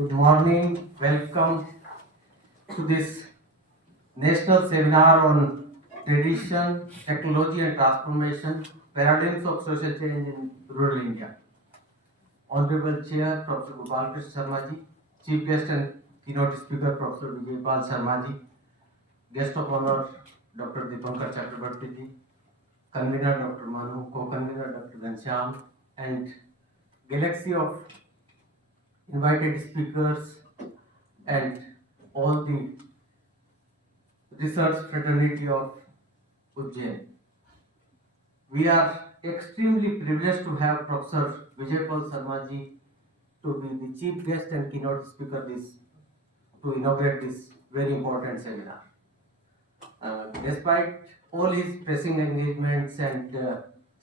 Good morning. Welcome to this national seminar on tradition, technology, and transformation paradigms of social change in rural India. Honorable Chair Professor Gopal Krishna Sharma ji, Chief Guest and Keynote Speaker Professor Vijay Pal Sharma ji, Guest of Honor Dr. Dipankar Chakrabarti ji, Convener Dr. Manu, Co-Convener Dr. Ghanshyam, and galaxy of invited speakers and all the research fraternity of Ujjain. We are extremely privileged to have Professor Vijay Pal Sharma ji to be the chief guest and keynote speaker to inaugurate this very important seminar. Despite all his pressing engagements and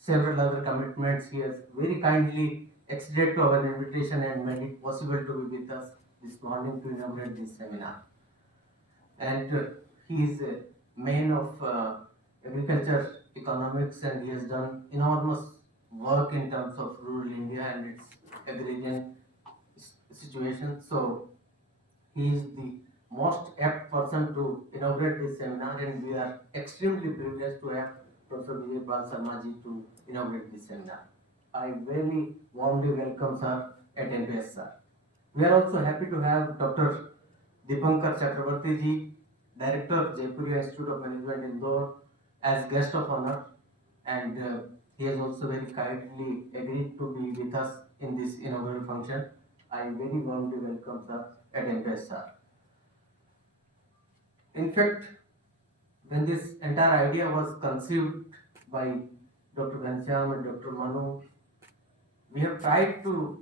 several other commitments, he has very kindly acceded to our invitation and made it possible to be with us this morning to inaugurate this seminar. And he is a man of agriculture economics, and he has done enormous work in terms of rural India and its agrarian situation. So he is the most apt person to inaugurate this seminar, and we are extremely privileged to have Professor Vijay Pal Sharma ji to inaugurate this seminar. I very warmly welcome sir at NPS sir. We are also happy to have Dr. Dipankar Chakrabarti ji, Director of Jaipuria Institute of Management Indore, as guest of honor, and he has also very kindly agreed to be with us in this inaugural function. I very warmly welcome sir at NPS sir. In fact, when this entire idea was conceived by Dr. Ghanshyam and Dr. Manu, we have tried to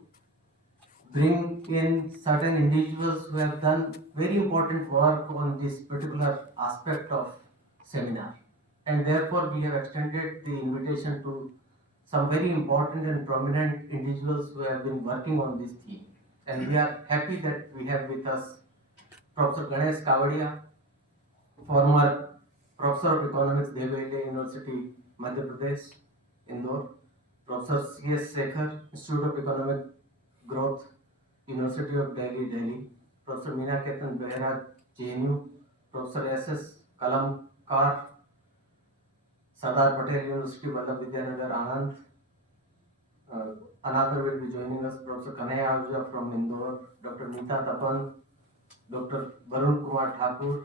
bring in certain individuals who have done very important work on this particular aspect of seminar, and therefore we have extended the invitation to some very important and prominent individuals who have been working on this theme, and we are happy that we have with us Professor Ganesh Kavadia, former Professor of Economics, Devaheli University, Madhya Pradesh, Indore, Professor C.S. Sekhar, Institute of Economic Growth, University of Delhi, Delhi, Professor Meena Ketan Behra, JNU, Professor S.S. Kalamkar, Sardar Patel University, Vallabh Vidyanagar, Anand. Another will be joining us, Professor Kanhaiya Ahuja from Indore, Dr. Neeta Tapan, Dr. Varun Kumar Thakur,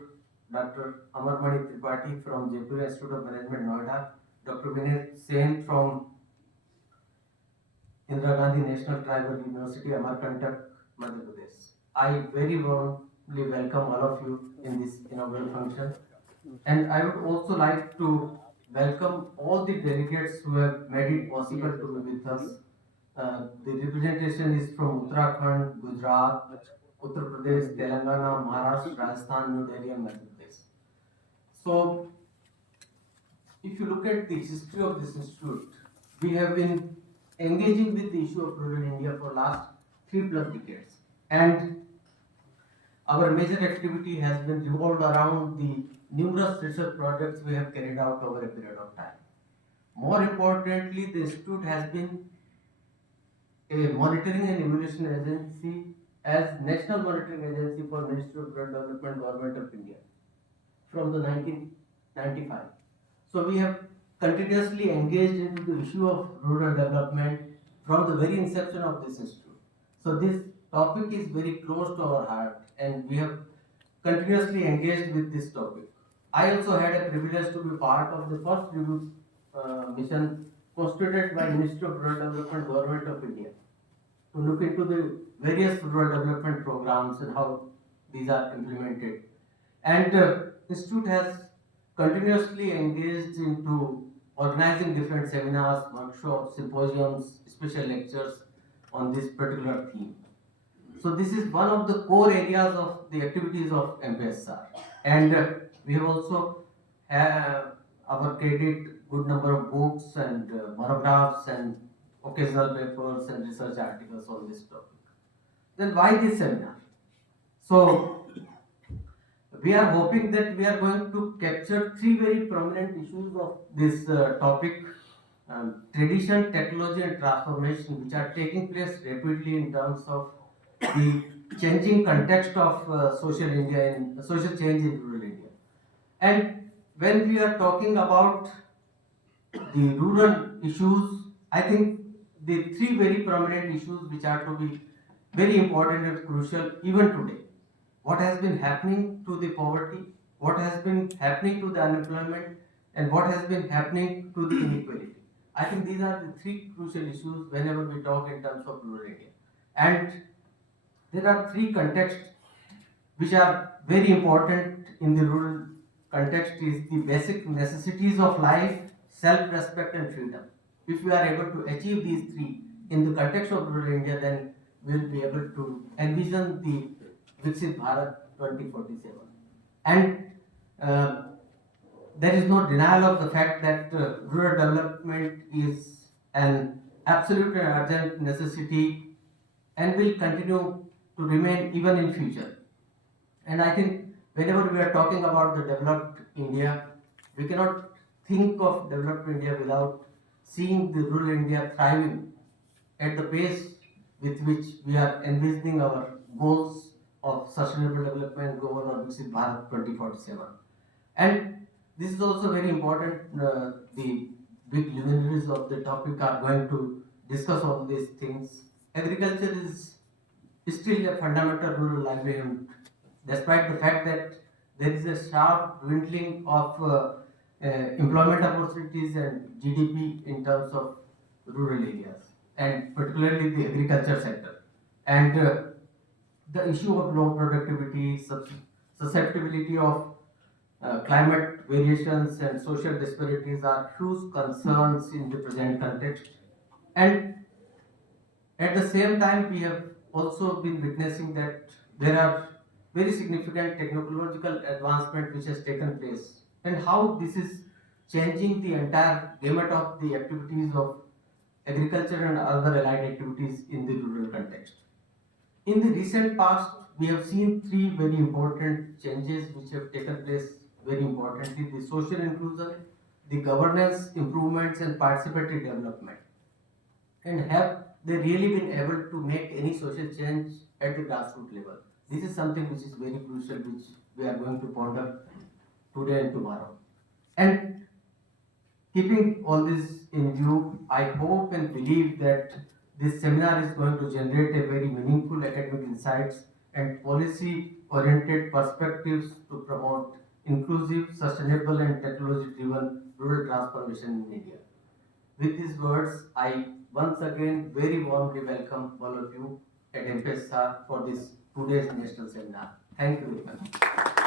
Dr. Amarmani Tripathi from Jaipur Institute of Management, Noida, Dr. Vinay Sen from Indira Gandhi National Tribal University, Amarkantak, Madhya Pradesh. I very warmly welcome all of you in this inaugural function, and I would also like to welcome all the delegates who have made it possible to be with us. The representation is from Uttarakhand, Gujarat, Uttar Pradesh, Telangana, Maharashtra, Rajasthan, New Delhi, and Madhya Pradesh. So, if you look at the history of this institute, we have been engaging with the issue of rural India for last 3+ decades, and our major activity has been revolved around the numerous research projects we have carried out over a period of time. More importantly, the institute has been a monitoring and evaluation agency as National Monitoring Agency for Ministry of Rural Development, Government of India from the 1995. So we have continuously engaged into the issue of rural development from the very inception of this institute. So this topic is very close to our heart, and we have continuously engaged with this topic. I also had a privilege to be part of the first review mission constituted by Ministry of Rural Development, Government of India, to look into the various rural development programs and how these are implemented. And Institute has continuously engaged into organizing different seminars, workshops, symposiums, special lectures on this particular theme. So this is one of the core areas of the activities of MPSR, and we have also have our credit good number of books and monographs and occasional papers and research articles on this topic. Then why this seminar? So we are hoping that we are going to capture three very prominent issues of this topic: tradition, technology, and transformation, which are taking place rapidly in terms of the changing context of social India and social change in rural India. And when we are talking about the rural issues, I think the three very prominent issues which are to be very important and crucial even today. What has been happening to the poverty, what has been happening to the unemployment, and what has been happening to the inequality. I think these are the three crucial issues whenever we talk in terms of rural India. And there are three contexts which are very important in the rural context is the basic necessities of life, self-respect and freedom. If we are able to achieve these three in the context of rural India, then we will be able to envision the Viksit Bharat 2047. And uh, there is no denial of the fact that rural development is an absolute and urgent necessity and will continue to remain even in future. And I think whenever we are talking about the developed India, we cannot think of developed India without seeing the rural India thriving at the pace with which we are envisioning our goals of sustainable development goal or Viksit Bharat 2047. And this is also very important. The big luminaries of the topic are going to discuss all these things. Agriculture is still a fundamental rural livelihood, despite the fact that there is a sharp dwindling of employment opportunities and GDP in terms of rural areas, and particularly the agriculture sector. And the issue of low productivity, susceptibility of climate variations and social disparities are huge concerns in the present context. And at the same time, we have also been witnessing that there are very significant technological advancement which has taken place, and how this is changing the entire gamut of the activities of agriculture and other allied activities in the rural context. In the recent past, we have seen three very important changes which have taken place very importantly: the social inclusion, the governance improvements, and participatory development. And have they really been able to make any social change at the grassroots level? This is something which is very crucial, which we are going to ponder today and tomorrow. And keeping all this in view, I hope and believe that this seminar is going to generate a very meaningful academic insights and policy oriented perspectives to promote inclusive, sustainable, and technology driven rural transformation in India. With these words, I once again very warmly welcome all of you at MPSR for this today's national seminar. Thank you very much.